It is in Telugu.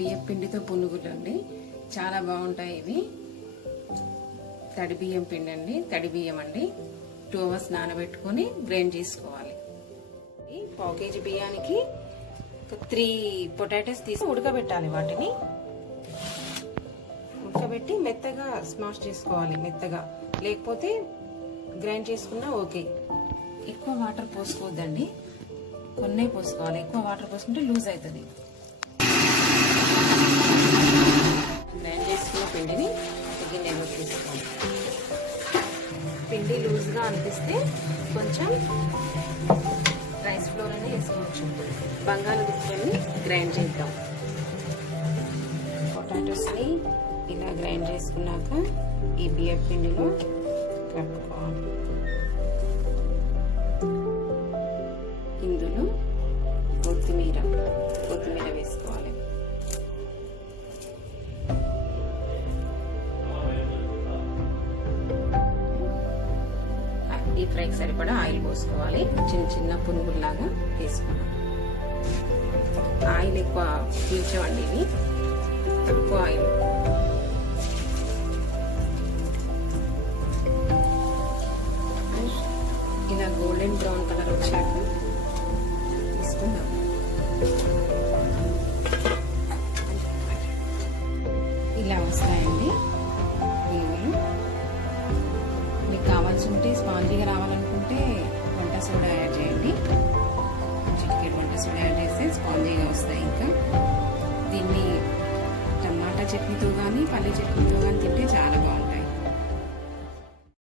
బియ్యం పిండితో పునుగులు అండి, చాలా బాగుంటాయి ఇవి. తడి బియ్యం పిండి అండి, తడి బియ్యం అండి. 2 hours నానబెట్టుకొని గ్రైండ్ చేసుకోవాలి. పావు కేజీ బియ్యానికి 3 పొటాటోస్ తీసి ఉడకబెట్టాలి. వాటిని ఉడకబెట్టి మెత్తగా స్మాష్ చేసుకోవాలి, మెత్తగా. లేకపోతే గ్రైండ్ చేసుకున్నా ఓకే. ఎక్కువ వాటర్ పోసుకోవద్దండి, కొన్నే పోసుకోవాలి. ఎక్కువ వాటర్ పోసుకుంటే లూజ్ అవుతుంది. గ్రైండ్ చేసుకున్న పిండిని గిన్నెలో తీసుకోవాలి. పిండి లూజ్గా అనిపిస్తే కొంచెం రైస్ ఫ్లోర్ అనేది వేసుకోవచ్చు. బంగాళదుంపని గ్రైండ్ చేద్దాం. పొటాటోస్ని ఇలా గ్రైండ్ చేసుకున్నాక ఈ బియ్యం పిండిలో కలుపుకోవాలి. ఇందులో కొత్తిమీర వేసుకోవాలి. ఈ ఫ్రైకి సరిపడా ఆయిల్ పోసుకోవాలి. చిన్న చిన్న పునుగుల్లాగా వేసుకోవాలి. ఆయిల్ ఎక్కువ పీల్చవండి ఇవి, తక్కువ ఆయిల్. ఇలా గోల్డెన్ బ్రౌన్ కలర్ వచ్చాక తీసుకుందాం. ఇలా వస్తాయండి పునుగులు. మీకు కావాల్సి ఉంటే స్పాంజీగా రావాలనుకుంటే వంట సోడా యాడ్ చేయండి. చిటికెడు వంట సోడా యాడ్ చేస్తే స్పాంజీగా వస్తాయి. ఇంకా దీన్ని టమాటా చట్నీతో కానీ పల్లి చట్నీతో కానీ తింటే చాలా బాగుంటుంది.